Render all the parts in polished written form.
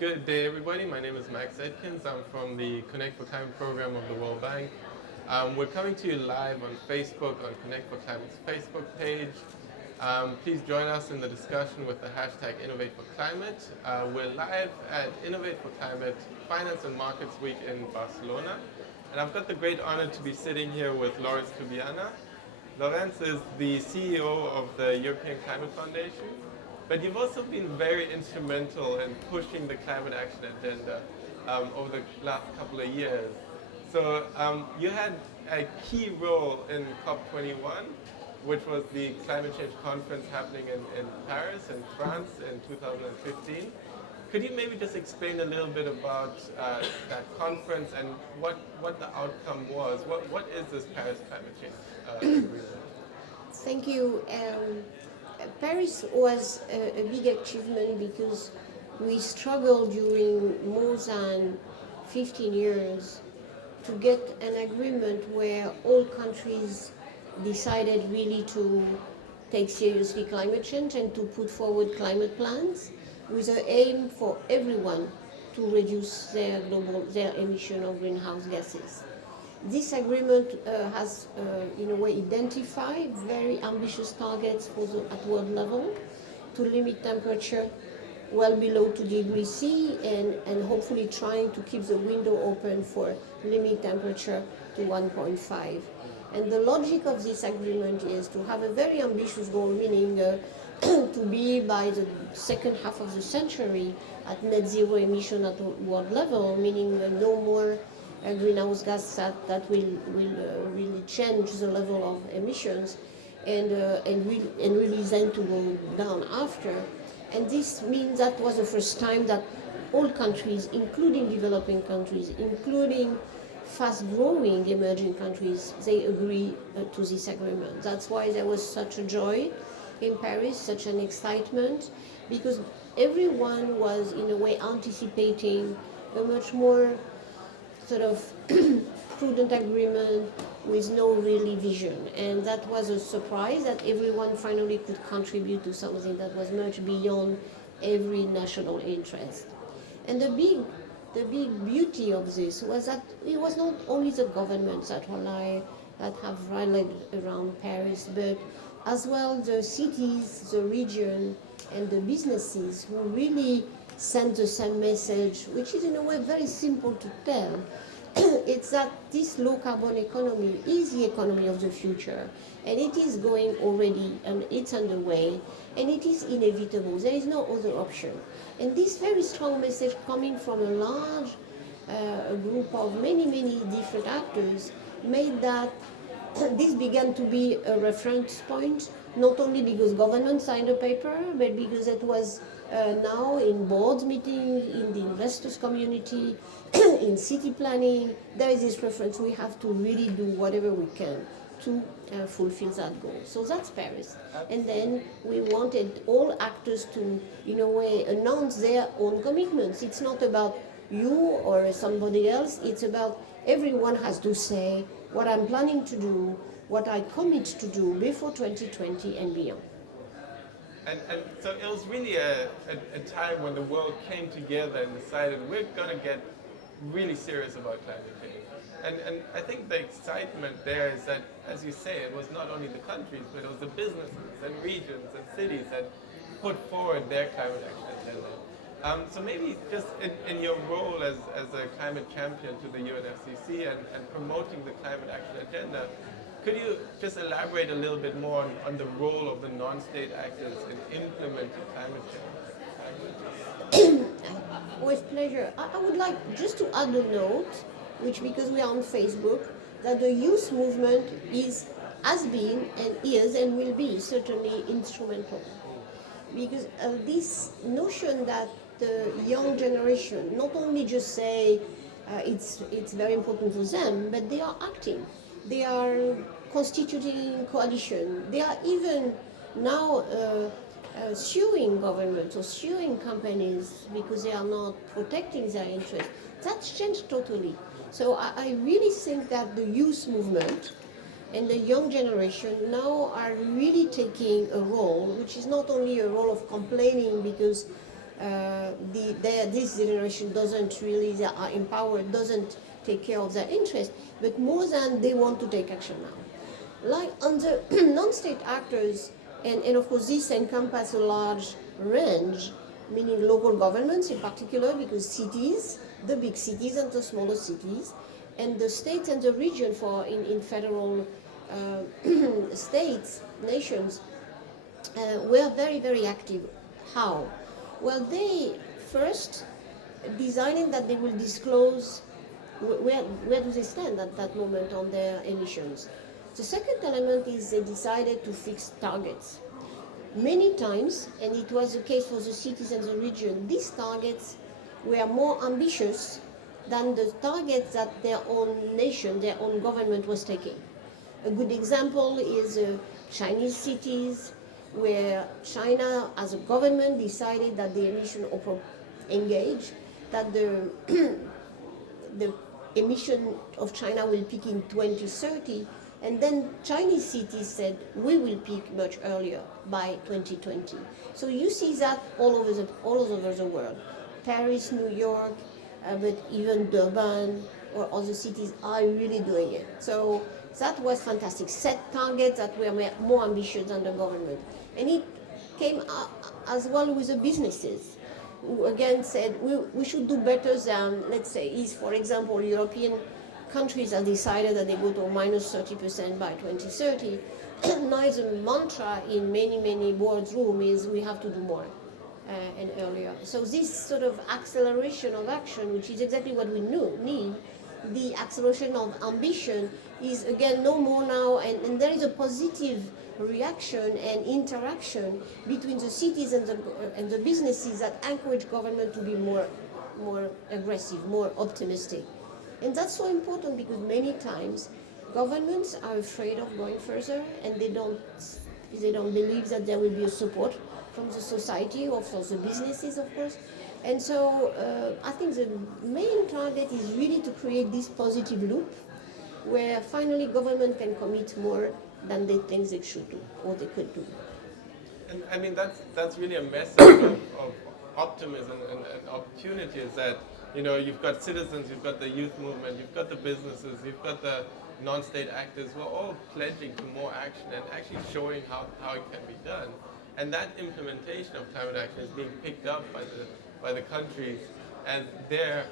Good day, everybody. My name is Max Edkins. I'm from the Connect for Climate program of the World Bank. We're coming to you live on Facebook, on Connect for Climate's Facebook page. Please join us in the discussion with the hashtag Innovate for Climate. We're live at Innovate for Climate Finance and Markets Week in Barcelona. And I've got the great honor to be sitting here with Laurence Tubiana. Laurence is the CEO of the European Climate Foundation. But you've also been very instrumental in pushing the climate action agenda over the last couple of years. So you had a key role in COP21, which was the climate change conference happening in Paris, in France, in 2015. Could you maybe just explain a little bit about that conference and what the outcome was? What is this Paris climate change agreement? Thank you. Paris was a big achievement because we struggled during more than 15 years to get an agreement where all countries decided really to take seriously climate change and to put forward climate plans with an aim for everyone to reduce their emission of greenhouse gases. This agreement has, in a way, identified very ambitious targets at world level to limit temperature well below 2 degrees C and hopefully trying to keep the window open for limit temperature to 1.5. And the logic of this agreement is to have a very ambitious goal, meaning to be by the second half of the century at net zero emission at world level, meaning no more greenhouse gas that will really change the level of emissions and really then to go down after. And this means that was the first time that all countries, including developing countries, including fast-growing emerging countries, they agree to this agreement. That's why there was such a joy in Paris, such an excitement, because everyone was in a way anticipating a much more sort of prudent agreement with no really vision. And that was a surprise that everyone finally could contribute to something that was much beyond every national interest. And the big beauty of this was that it was not only the governments that have rallied around Paris, but as well the cities, the region, and the businesses who really sent the same message, which is in a way very simple to tell. It's that this low carbon economy is the economy of the future, and it is going already, and it's underway, and it is inevitable. There is no other option. And this very strong message coming from a large group of many different actors made that this began to be a reference point, not only because government signed a paper, but because it was now in boards meetings, in the investors community, in city planning, there is this reference. We have to really do whatever we can to fulfill that goal. So that's Paris. And then we wanted all actors to, in a way, announce their own commitments. It's not about you or somebody else. It's about everyone has to say what I'm planning to do, what I commit to do before 2020 and beyond. And so it was really a time when the world came together and decided we're going to get really serious about climate change. And I think the excitement there is that, as you say, it was not only the countries, but it was the businesses and regions and cities that put forward their climate action agenda. So maybe just in your role as a climate champion to the UNFCCC and promoting the climate action agenda, could you just elaborate a little bit more on the role of the non-state actors in implementing climate change? With pleasure. I would like just to add a note, which because we are on Facebook, that the youth movement has been and is and will be certainly instrumental. Because this notion that the young generation not only just say it's very important for them, but they are acting. They are constituting coalition. They are even now suing governments or suing companies because they are not protecting their interests. That's changed totally. So I really think that the youth movement and the young generation now are really taking a role, which is not only a role of complaining because this generation doesn't really, they are empowered, doesn't take care of their interests, but more than they want to take action now. Like on the non-state actors, and of course this encompasses a large range, meaning local governments in particular, because cities, the big cities and the smaller cities, and the states and the region in federal states, nations, were very, very active. How? Well, they first decided that they will disclose where do they stand at that moment on their emissions. The second element is they decided to fix targets. Many times, and it was the case for the cities and the region, these targets were more ambitious than the targets that their own nation, their own government was taking. A good example is Chinese cities, where China as a government decided that the emission engaged, that the emission of China will peak in 2030, and then Chinese cities said we will peak much earlier by 2020. So you see that all over the world. Paris, New York, but even Durban or other cities are really doing it. So that was fantastic. Set targets that were more ambitious than the government. And it came as well with the businesses, who again said we should do better than, let's say, for example, European countries have decided that they go to minus 30% by 2030. Now the mantra in many boardrooms is we have to do more and earlier. So this sort of acceleration of action, which is exactly what we need, the acceleration of ambition is again no more now, and there is a positive reaction and interaction between the cities and the businesses that encourage government to be more aggressive, more optimistic. And that's so important because many times governments are afraid of going further, and they don't believe that there will be a support from the society or from the businesses, of course. And so I think the main target is really to create this positive loop where finally government can commit more than they think they should do or they could do. And I mean, that's really a message of optimism and opportunity, is that, you know, you've got citizens, you've got the youth movement, you've got the businesses, you've got the non-state actors who are all pledging to more action and actually showing how it can be done. And that implementation of climate action is being picked up by the countries as their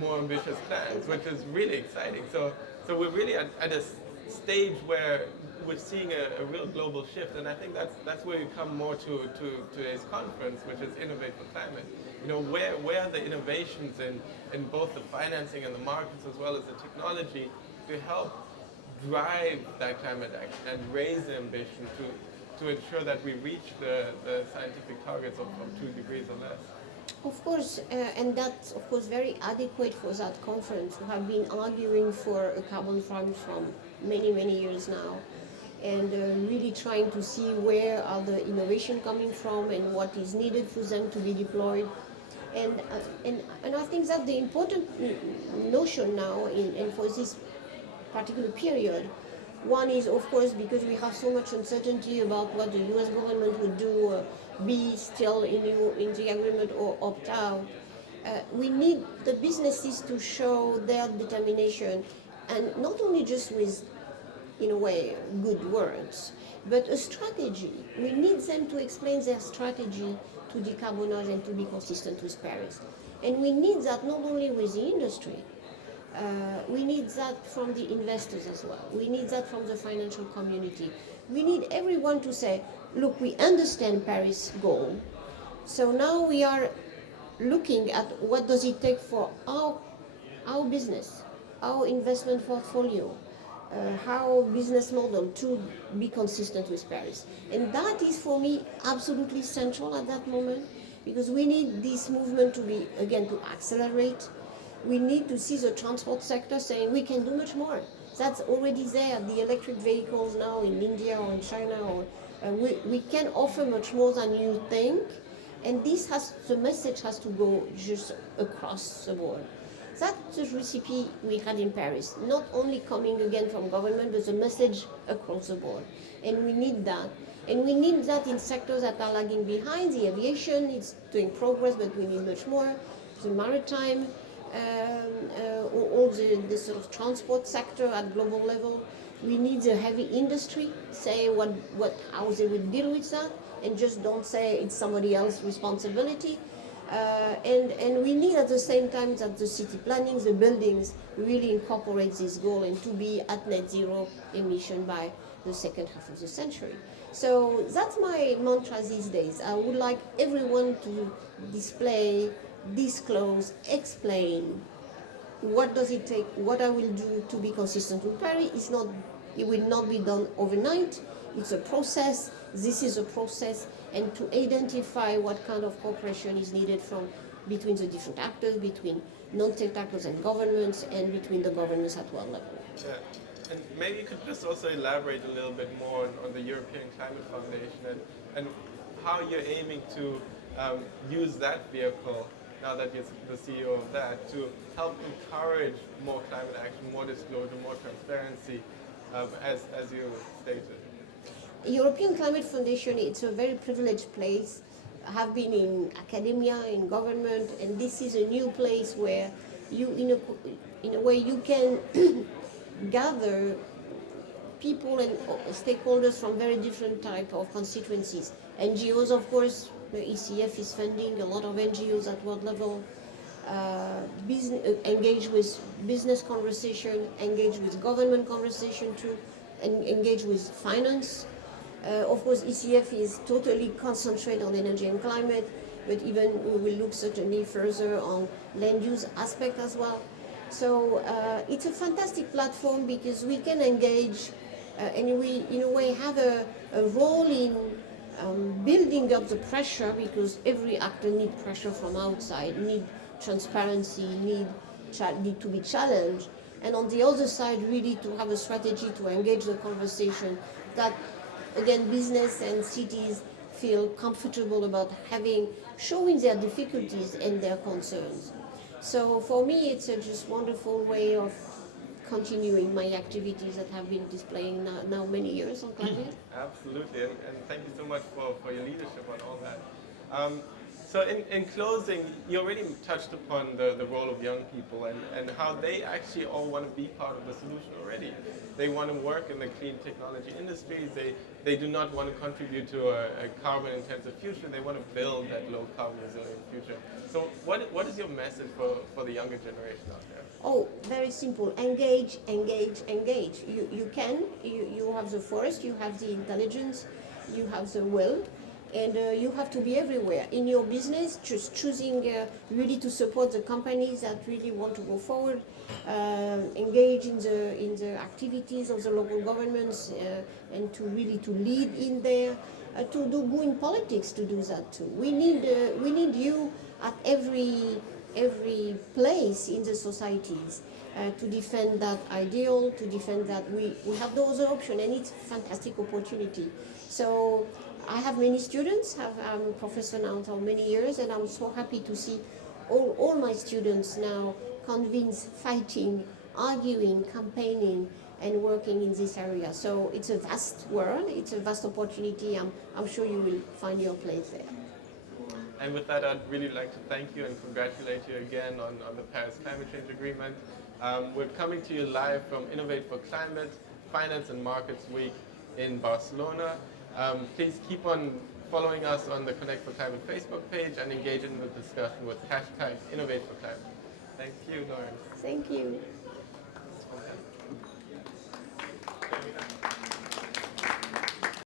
more ambitious plans, which is really exciting. So we're really at a stage where we're seeing a real global shift, and I think that's where you come more to today's conference, which is Innovate for Climate. You know, where are the innovations in both the financing and the markets as well as the technology to help drive that climate action and raise the ambition to ensure that we reach the scientific targets of 2 degrees or less. Of course, and that's of course very adequate for that conference. We have been arguing for a carbon fund from many years now, and really trying to see where are the innovation coming from and what is needed for them to be deployed. And I think that the important notion now and for this particular period, one is of course because we have so much uncertainty about what the US government would do, be still in the agreement or opt out. We need the businesses to show their determination, and not only just with, in a way, good words, but a strategy. We need them to explain their strategy to decarbonize and to be consistent with Paris. And we need that not only with the industry, we need that from the investors as well. We need that from the financial community. We need everyone to say, look, we understand Paris goal, so now we are looking at what does it take for our business, our investment portfolio, our business model to be consistent with Paris. And that is for me absolutely central at that moment, because we need this movement to be, again, to accelerate. We need to see the transport sector saying we can do much more. That's already there. The electric vehicles now in India or in China, or we can offer much more than you think. And the message has to go just across the board. That's the recipe we had in Paris, not only coming again from government, but the message across the board. And we need that. And we need that in sectors that are lagging behind. The aviation is doing progress, but we need much more. The maritime, all the sort of transport sector at global level. We need the heavy industry, say how they will deal with that, and just don't say it's somebody else's responsibility. And we need at the same time that the city planning, the buildings, really incorporate this goal and to be at net zero emission by the second half of the century. So that's my mantra these days. I would like everyone to display, disclose, explain what does it take, what I will do to be consistent with Paris. It will not be done overnight. It's a process. This is a process, and to identify what kind of cooperation is needed between the different actors, between non-state actors and governments, and between the governments at world level. Yeah. And maybe you could just also elaborate a little bit more on the European Climate Foundation and how you're aiming to use that vehicle, now that you're the CEO of that, to help encourage more climate action, more disclosure, more transparency, as you stated. European Climate Foundation, it's a very privileged place. I have been in academia, in government, and this is a new place where you, in a way, you can gather people and stakeholders from very different type of constituencies. NGOs, of course, the ECF is funding a lot of NGOs at world level. Engage with business conversation, engage with government conversation too, and engage with finance. Of course, ECF is totally concentrated on energy and climate, but even we will look certainly further on land use aspect as well. So it's a fantastic platform because we can engage and we, in a way, have a role in building up the pressure, because every actor needs pressure from outside, need transparency, need to be challenged. And on the other side, really to have a strategy to engage the conversation that, again, business and cities feel comfortable about showing their difficulties and their concerns. So for me, it's a just wonderful way of continuing my activities that have been displaying now many years on climate. Absolutely, and thank you so much for your leadership on all that. So in closing, you already touched upon the role of young people and how they actually all want to be part of the solution already. They want to work in the clean technology industries. They do not want to contribute to a carbon-intensive future. They want to build that low-carbon resilient future. So what is your message for the younger generation out there? Oh, very simple. Engage, engage, engage. You have the force, you have the intelligence, you have the will, and you have to be everywhere. In your business, just choosing really to support the companies that really want to go forward, engage in the activities of the local governments, and to really to lead in there, to do good politics to do that too. We need you at every place in the societies to defend that ideal, to defend that we have no other option, and it's a fantastic opportunity. So I have many students, I'm a professor now for many years, and I'm so happy to see all my students now convinced, fighting, arguing, campaigning, and working in this area. So it's a vast world, it's a vast opportunity. I'm sure you will find your place there. And with that, I'd really like to thank you and congratulate you again on the Paris Climate Change Agreement. We're coming to you live from Innovate for Climate, Finance and Markets Week in Barcelona. Please keep on following us on the Connect for Climate Facebook page and engage in the discussion with #InnovateForClimate. Thank you, Laurence. Thank you.